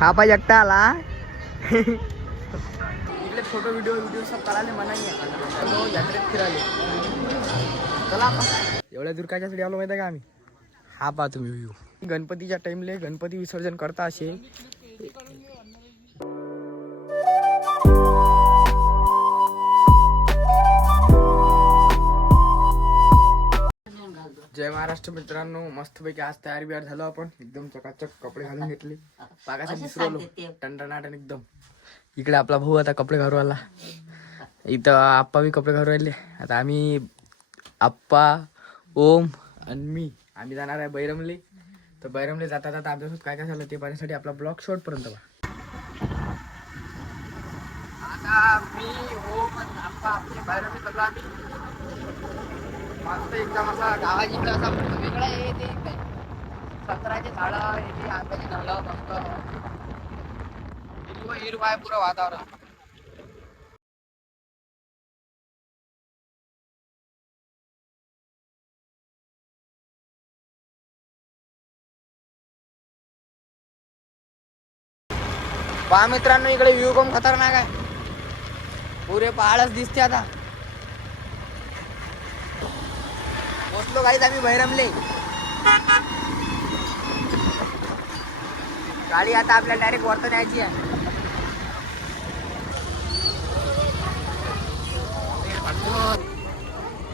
हा पाय एकटा आला. इकडे फोटो व्हिडिओ सब करायला मना नाही. यात्रेत फिरायले चला आपण. एवढ्या दूर कायच्यासाठी आलो माहिती आहे का आम्ही? हा पहा तुम्ही व्ह्यू. गणपतीच्या टाइमले गणपती विसर्जन करता असे. जय महाराष्ट्र मित्रांनो, मस्तपैकी आज तयार बियार झालो आपण. एकदम चकाचक कपडे घालून घेतले. पागासाठी विसरलो टंटनाटन एकदम. इकडे आपला भाऊ आता कपडे घालू आला. इथं आप्पा बी कपडे घालू राहिले. आता आम्ही आप्पा, ओम आणि मी आम्ही जाणार आहे बैरमले. तर बैरमले जाता जाता आमच्यासोबत काय काय झालं ते पाहण्यासाठी आपला ब्लॉग शॉर्ट पर्यंत बघा. आता मी ओम आणि आप्पा आपले बैरमले सगळं आम्ही मस्त एकदम असा गावाची असा वेगळा आहे. ते संत्र्याचे झाडं, आंब्याची झाडं, मस्त हिरवा आहे पुरं वातावरण. पहा मित्रांनो, इकडे व्ह्यू कम खतरनाक आहे. पुरे पहाडच दिसते. आता पोचलो गाईत आम्ही बैरमले. गाडी आता आपल्याला डायरेक्ट वरती न्यायची आहे.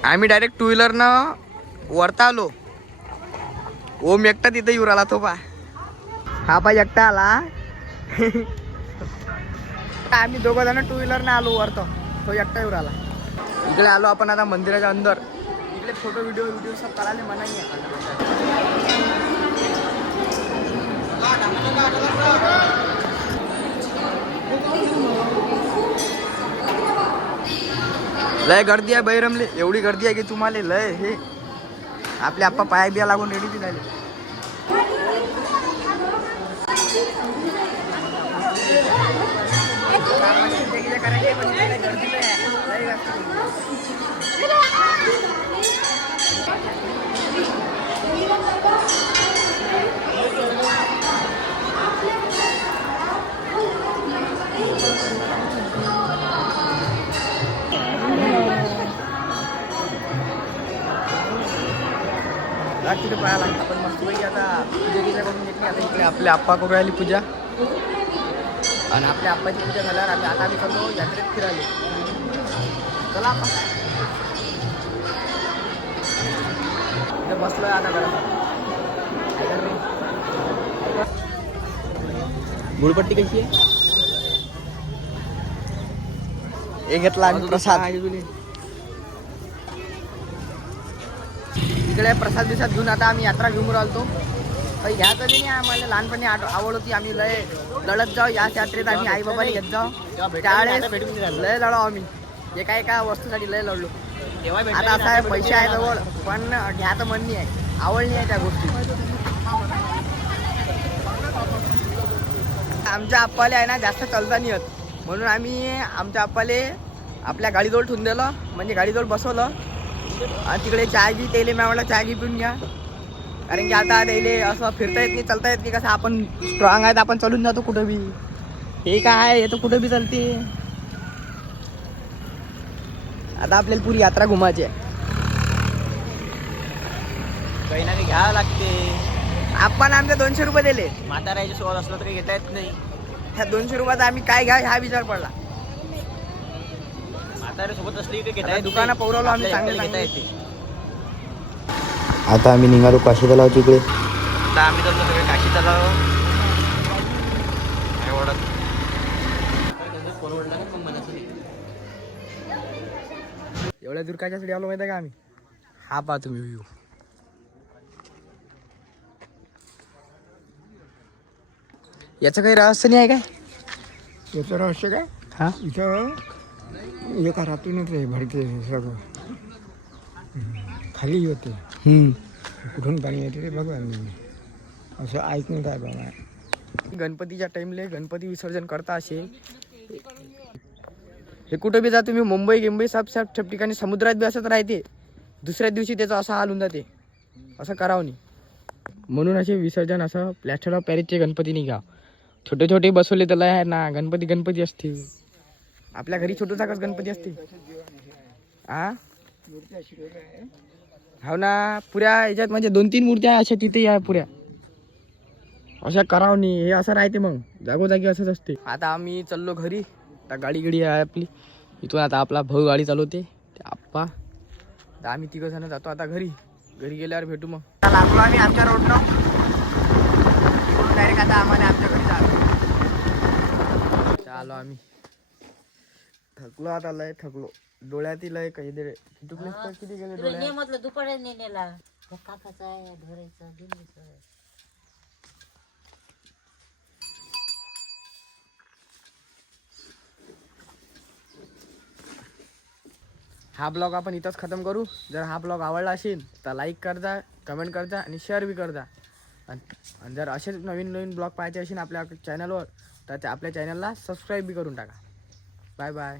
आम्ही डायरेक्ट टू व्हीलरनं वरता आलो. ओम एकटा तिथे येऊन आला. तो पा हा पाय एकटा आला. आम्ही दोघं जण टू व्हीलरनं आलो वरतो. तो एकटा येऊन आला. इकडे आलो आपण आता मंदिराच्या अंदर. इकडे फोटो व्हिडिओ सब करायला मना नाही. लय गर्दी आहे बैरमले. एवढी गर्दी आहे की तुम्हाला लय हे आपले आप्पा पाया बिया लागून रेडी बी झाले. तिथे पाहायला आपण मस्त पैकी आता पूजा करून घेतली. आता इकडे आपल्या आप्पा करून राहिली पूजा. आणि आपल्या आप्पाची पूजा झाल्यावर आम्ही चाललो यात्रेत फिरायले. चला आपण इथे बसलोय आता घरात. गुळपट्टी कशी आहे? हे घेतला आम्ही प्रसाद. इकडे प्रसाद बिसाद घेऊन आता आम्ही यात्रा घेऊन राहिलो. काही घ्यायचं नाही. आम्हाला लहानपणी आवड होती. आम्ही लय लढत जाऊ याच यात्रेत. आम्ही आई बाबाने घेत जाऊ. त्यावेळेस लय लढाव आम्ही. एका वस्तूसाठी लय लढलो. आता असं आहे, पैसे आहे जवळ पण घ्यायचं मन नाही आहे. आवड नाही आहे त्या गोष्टी. आमच्या आप्पाले आहे ना जास्त चालता नाही येत. म्हणून आम्ही आमच्या आप्पाले आपल्या गाडीजवळ ठेवून दिलं. म्हणजे गाडीजवळ बसवलं. आणि तिकडे चाय घी तेले मी म्हटलं चाय घी पिऊन घ्या. कारण की आता त्याले असं फिरता येत नाही, चालता येत नाही. कसं आपण स्ट्रॉंग आहेत, आपण चालून जातो कुठं बी. हे काय हे तर कुठं बी चालते. आता आपल्याला पुरी यात्रा घुमायची आहे. काही ना काही घ्यावं लागते. आपण आमचे 200 रुपये दिले. म्हाताऱ्याच्या सोबत असलं तर काही घेता येत नाही. ह्या 200 रुपयात आम्ही काय घ्या हा विचार पडला. म्हाताऱ्यासोबत असली की घेता दुकानं पौरवलं आम्ही चांगले घेता येते. आता आम्ही निघालो काशी तलावच्या इकडे. आता आम्ही तर सगळे काशी तलाव एवढ्या दूर कायच्यासाठी आलो माहिती आहे का आम्ही? हा पहा तुम्ही व्ह्यू. याचं काही रहस्य नाही आहे काय? याचं रहस्य काय? हा इथं एका रात्रीनंच आहे भरते सगळं. खाली होते. कुठून पाणी येते ते बघा. असं ऐकण्यात आहे बाबा. गणपतीच्या टाइमले गणपती विसर्जन करता असे. हे कुठं बी जा तुम्ही, मुंबई सब ठिकाणी समुद्रात बी असंच राहते. दुसऱ्या दिवशी त्याचा असा हाल होऊन जाते. असं करावं नाही. म्हणून असे विसर्जन असं प्लॅस्टर ऑफ पॅरिसचे गणपती नाही घ्या. छोटे छोटे बसवले त्याला आहे ना. गणपती गणपती असते. आपल्या घरी छोटूसा कस गणपती असते. हा हो ना. पुऱ्या याच्यात म्हणजे 2-3 मूर्त्या आहे अशा तिथेही आहे पुऱ्या. अशा करावं नाही. हे असं राहते मग जागोजागी असंच असते. आता आम्ही चाललो घरी. आता गाडी आहे आपली. इथून आता आपला भाऊ गाडी चालवते ते आप्पा. आता आम्ही 3 जण जातो आता घरी. घरी गेल्यावर भेटू मग. लागलो आम्ही आमच्या रोडनं. डायरेक्ट आता आम्हाला आमच्या घरी जातो. चालो आम्ही. थकलो आता लय थकलो. डोळ्यातील लय काही दे किती गेले डोळ्यात. म्हटलं दुपारी नेला काकाचा आहे धरायचा दिल्लीचा. हा ब्लॉग आपण इथंच खतम करू. जर हा ब्लॉग आवडला असेल तर लाईक करजा, कमेंट करजा आणि शेअर बी करजा. आणि जर असेच नवीन नवीन ब्लॉग पाहायचे असेल आपल्या चॅनलवर तर आपल्या चॅनलला सबस्क्राईब बी करून टाका. Bye bye.